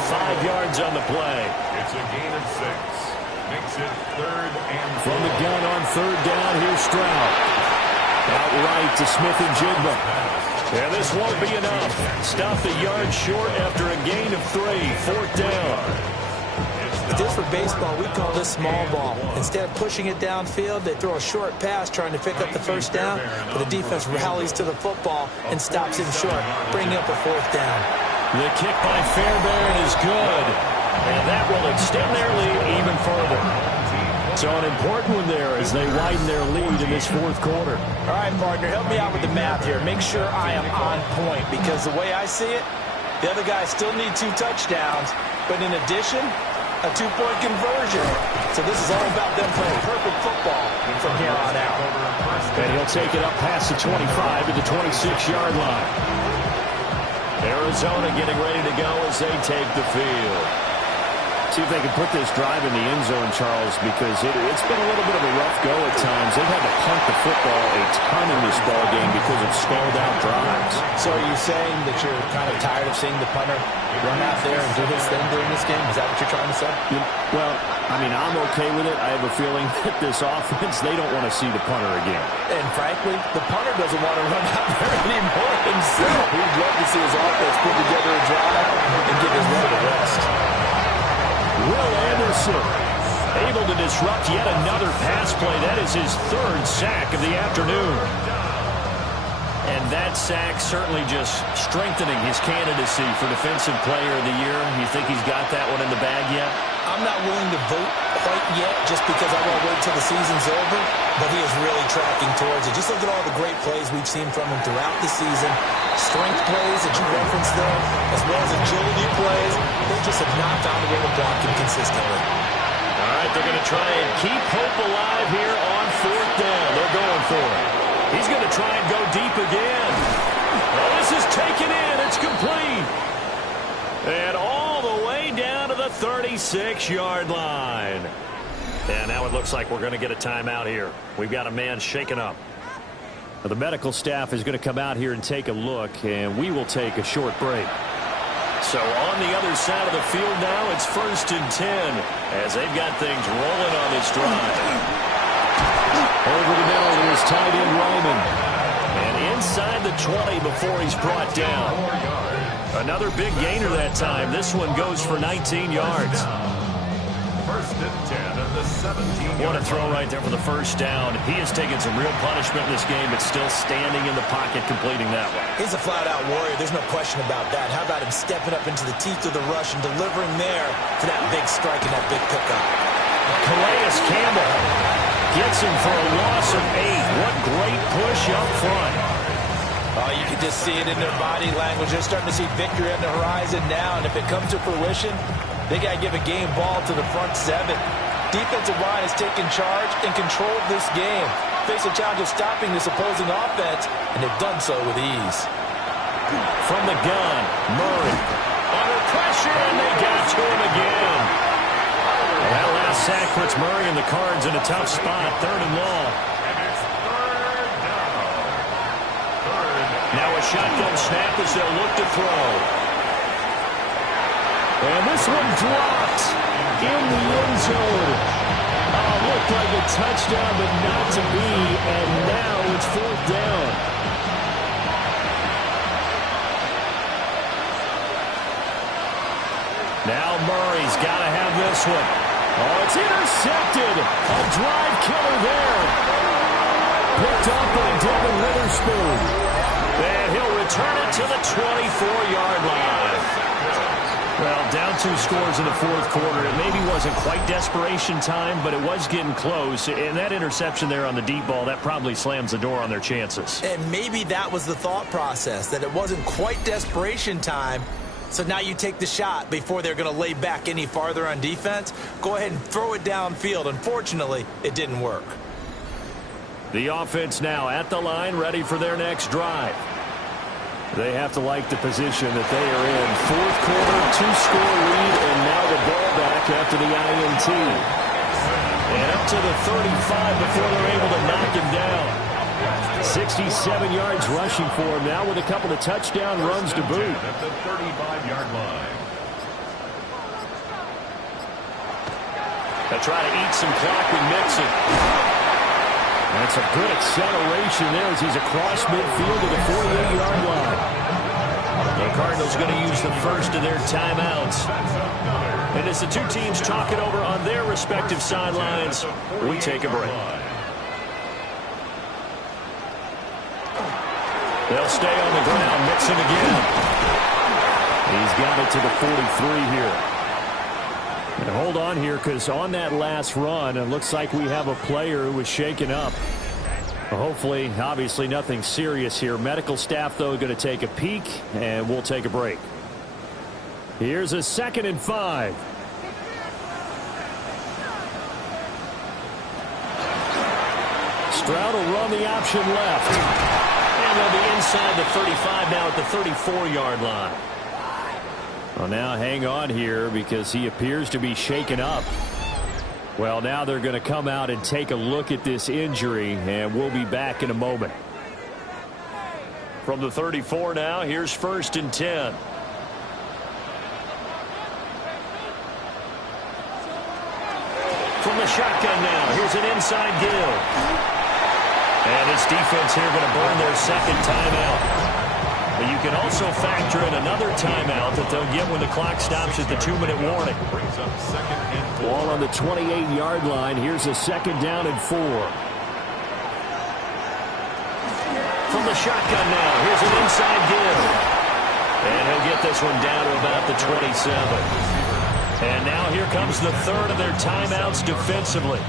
5 yards on the play. It's a gain of 6. Makes it 3rd and 4. From the gun on 3rd down, here's Stroud. Outright to Smith-Njigba. And this won't be enough. Stopped a yard short after a gain of 3. 4th down. If this were baseball, we'd call this small ball. Instead of pushing it downfield, they throw a short pass trying to pick up the first down, but the defense rallies to the football and stops him short, bringing up a fourth down. The kick by Fairbairn is good, and that will extend their lead even further. So an important one there as they widen their lead in this fourth quarter. All right, partner, help me out with the math here. Make sure I am on point, because the way I see it, the other guys still need 2 touchdowns, but in addition, a 2-point conversion. So this is all about them playing perfect football from here on out. And he'll take it up past the 25 to the 26-yard line. Arizona getting ready to go as they take the field. See if they can put this drive in the end zone, Charles, because it's been a little bit of a rough go at times. They've had to punt the football a ton in this ball game because of stalled-out drives. So are you saying that you're kind of tired of seeing the punter run out there and do his thing during this game? Is that what you're trying to say? Well, I mean, I'm okay with it. I have a feeling that this offense, they don't want to see the punter again. And frankly, the punter doesn't want to run out there anymore himself. He'd love to see his offense put together a drive and give his man a rest. Will Anderson able to disrupt yet another pass play. That is his 3rd sack of the afternoon. And that sack certainly just strengthening his candidacy for Defensive Player of the Year. You think he's got that one in the bag yet? I'm not willing to vote quite yet just because I want to wait till the season's over, but he is really tracking towards it. Just look at all the great plays we've seen from him throughout the season. Strength plays that you referenced there, as well as agility plays. They just have not found a way to block him consistently. All right, they're going to try and keep hope alive here on 4th down. They're going for it. He's going to try and go deep again. Well, this is taken in. It's complete. And all the way down to the 36-yard line. And now it looks like we're going to get a timeout here. We've got a man shaken up. Now, the medical staff is going to come out here and take a look, and we will take a short break. So on the other side of the field now, it's 1st and 10 as they've got things rolling on this drive. Over the middle to his tight end, Ryman. And inside the 20 before he's brought down. Another big gainer that time. This one goes for 19 yards. 1st and 10 at the 17. What a throw right there for the 1st down. He has taken some real punishment in this game, but still standing in the pocket, completing that one. He's a flat-out warrior. There's no question about that. How about him stepping up into the teeth of the rush and delivering there for that big strike and that big pickup? Calais Campbell gets him for a loss of 8. What great push up front. Oh, you can just see it in their body language. They're starting to see victory on the horizon now, and if it comes to fruition, they got to give a game ball to the front 7. Defensive line has taken charge and controlled this game. Face a challenge of stopping this opposing offense, and they've done so with ease. From the gun, Murray. Under pressure, and they got to him again. Well, that last sack puts Murray and the Cards in a tough spot, 3rd and long. And it's 3rd down. Now a shotgun snap as they'll look to throw. And this one dropped in the end zone. Looked like a touchdown, but not to be. And now it's 4th down. Now Murray's got to have this one. Oh, it's intercepted. A drive killer there. Picked up by Devin Witherspoon. And he'll return it to the 24-yard line. Well, down 2 scores in the 4th quarter. It maybe wasn't quite desperation time, but it was getting close. And that interception there on the deep ball, that probably slams the door on their chances. And maybe that was the thought process, that it wasn't quite desperation time. So now you take the shot before they're going to lay back any farther on defense. Go ahead and throw it downfield. Unfortunately, it didn't work. The offense now at the line, ready for their next drive. They have to like the position that they are in. 4th quarter, 2-score lead, and now the ball back after the INT. And up to the 35 before they're able to knock him down. 67 yards rushing for him now with a couple of touchdown runs to boot. At the 35-yard line. They try to eat some clock with Mixon. That's a good acceleration there as he's across midfield to the 48-yard line. The Cardinals going to use the first of their timeouts. And as the two teams talk it over on their respective sidelines, we take a break. They'll stay on the ground. Mixon again. He's got it to the 43 here. And hold on here, because on that last run, it looks like we have a player who was shaken up. Hopefully, obviously, nothing serious here. Medical staff, though, going to take a peek, and we'll take a break. Here's a 2nd and 5. Stroud will run the option left. And they'll be inside the 35 now at the 34-yard line. Well, now hang on here because he appears to be shaken up. Well, now they're going to come out and take a look at this injury, and we'll be back in a moment. From the 34 now, here's 1st and 10. From the shotgun now, here's an inside Gill. And this defense here going to burn their 2nd timeout. But you can also factor in another timeout that they'll get when the clock stops at the 2-minute warning. Ball on the 28-yard line. Here's a 2nd down and 4. From the shotgun now, here's an inside Gill. And he'll get this one down to about the 27. And now here comes the 3rd of their timeouts defensively.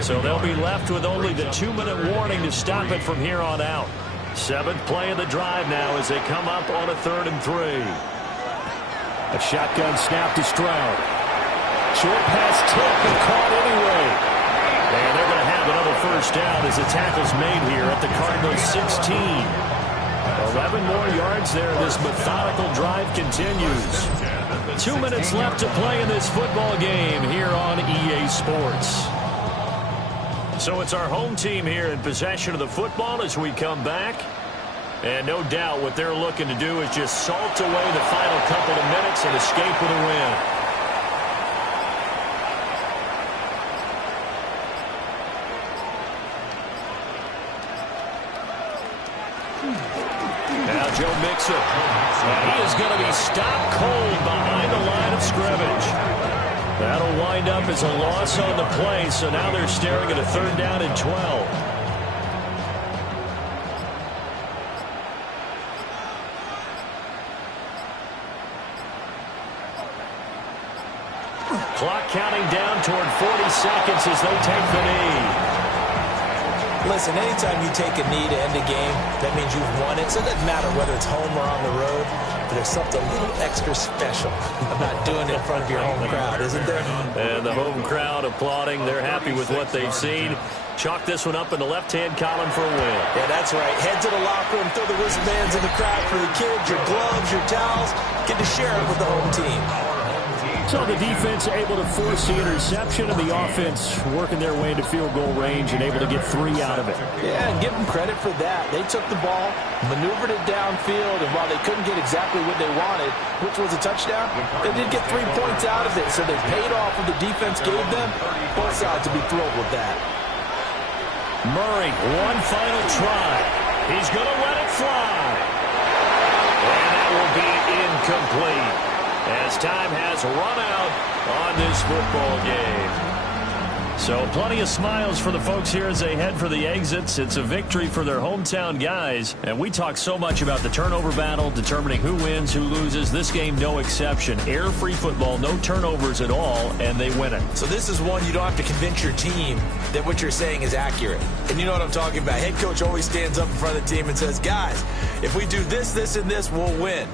So they'll be left with only the 2-minute warning to stop it from here on out. 7th play of the drive now as they come up on a 3rd and 3. A shotgun snap to Stroud. Short pass tipped and caught anyway. And they're going to have another 1st down as the tackle's made here at the Cardinals' 16. 11 more yards there. This methodical drive continues. 2 minutes left to play in this football game here on EA Sports. So it's our home team here in possession of the football as we come back. And no doubt what they're looking to do is just salt away the final couple of minutes and escape with a win. Now Joe Mixon. He is going to be stopped cold behind the line of scrimmage. That'll wind up as a loss on the play, so now they're staring at a 3rd down and 12. Clock counting down toward 40 seconds as they take the knee. Listen, anytime you take a knee to end a game, that means you've won it. So it doesn't matter whether it's home or on the road. But there's something a little extra special about doing it in front of your home crowd, isn't there? And the home crowd applauding. They're happy with what they've seen. Chalk this one up in the left-hand column for a win. Yeah, that's right. Head to the locker room, throw the wristbands in the crowd for the kids, your gloves, your towels. Get to share it with the home team. So the defense able to force the interception, and the offense working their way into field goal range and able to get 3 out of it. Yeah, and give them credit for that. They took the ball, maneuvered it downfield, and while they couldn't get exactly what they wanted, which was a touchdown, they did get 3 points out of it. So they paid off what the defense gave them. Both sides will be thrilled with that. Murray, one final try. He's going to let it fly. And that will be incomplete, as time has run out on this football game. So plenty of smiles for the folks here as they head for the exits. It's a victory for their hometown guys. And we talk so much about the turnover battle, determining who wins, who loses. This game, no exception. Air-free football, no turnovers at all, and they win it. So this is one you don't have to convince your team that what you're saying is accurate. And you know what I'm talking about. Head coach always stands up in front of the team and says, guys, if we do this, this, and this, we'll win.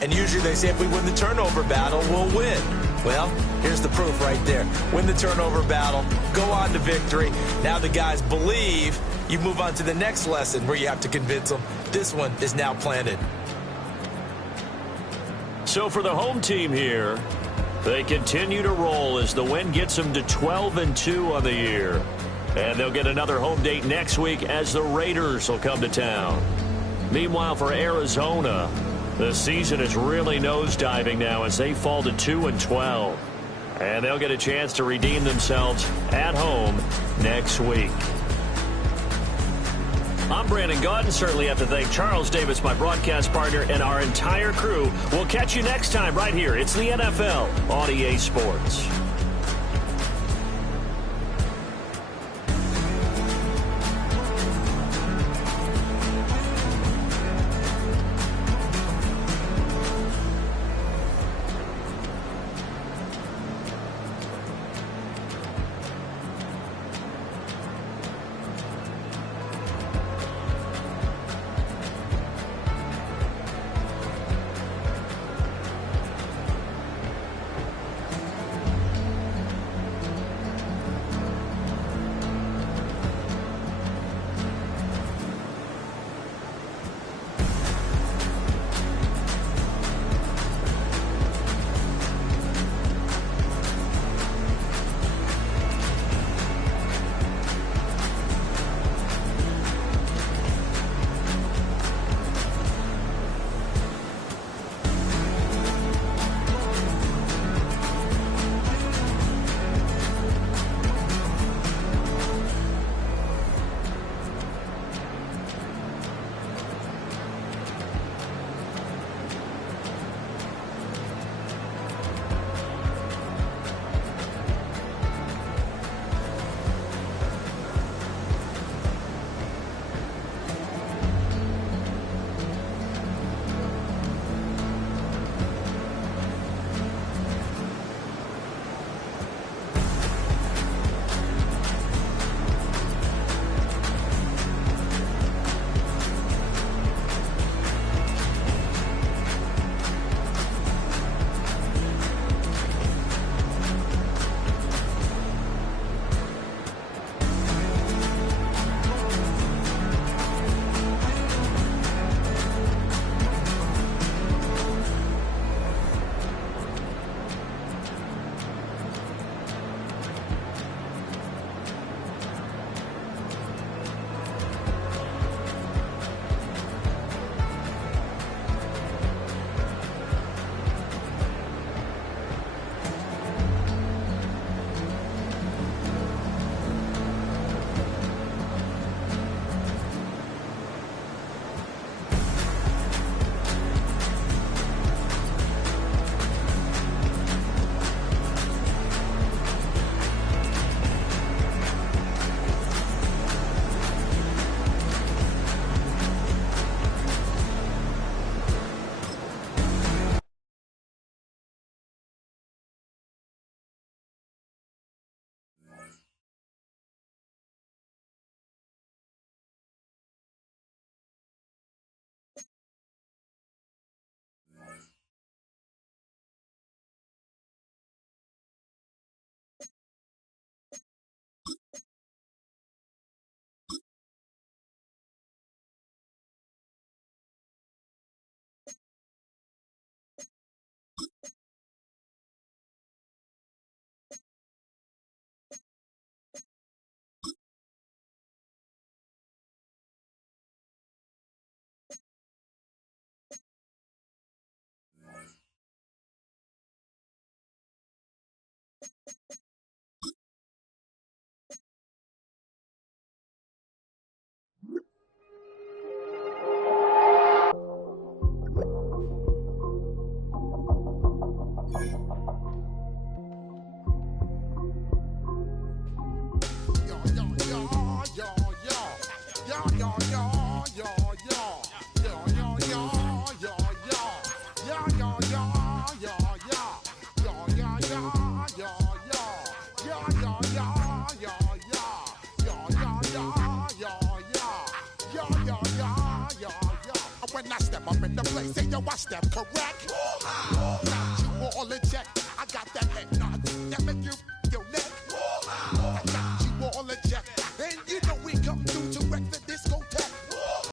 And usually they say if we win the turnover battle, we'll win. Well, here's the proof right there. Win the turnover battle, go on to victory. Now the guys believe. You move on to the next lesson where you have to convince them. This one is now planted. So for the home team here, they continue to roll as the win gets them to 12-2 on the year. And they'll get another home date next week as the Raiders will come to town. Meanwhile, for Arizona, the season is really nosediving now as they fall to 2-12. And they'll get a chance to redeem themselves at home next week. I'm Brandon Gaudin. Certainly have to thank Charles Davis, my broadcast partner, and our entire crew. We'll catch you next time right here. It's the NFL on EA Sports. When I step up in the place, say yo, I step correct. Got you all in check.